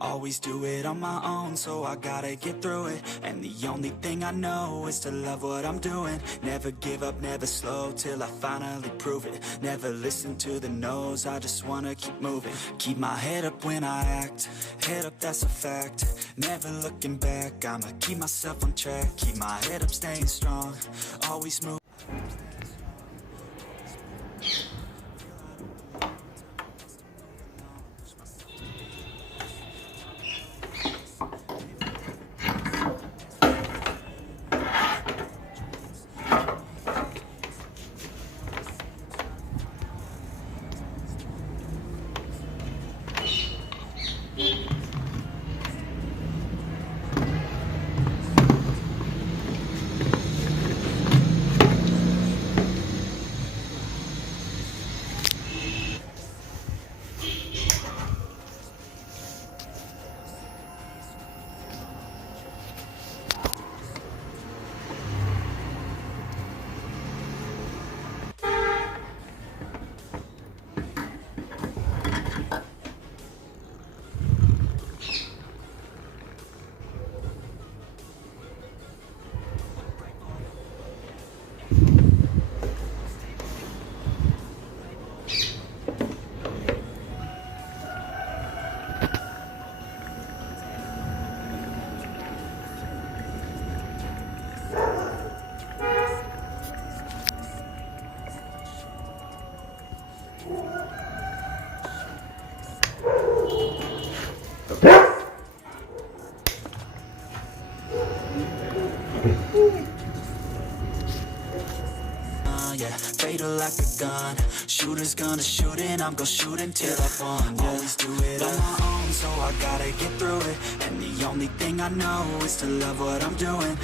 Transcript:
Always do it on my own, so I gotta get through it. And the only thing I know is to love what I'm doing. Never give up, never slow, till I finally prove it. Never listen to the no's, I just wanna keep moving. Keep my head up when I act, head up, that's a fact. Never looking back, I'ma keep myself on track. Keep my head up, staying strong, always move. Yeah, fatal like a gun. Shooter's gonna shoot and I'm gonna shoot until I fall. Always do it on my own, so I gotta get through it. And the only thing I know is to love what I'm doing.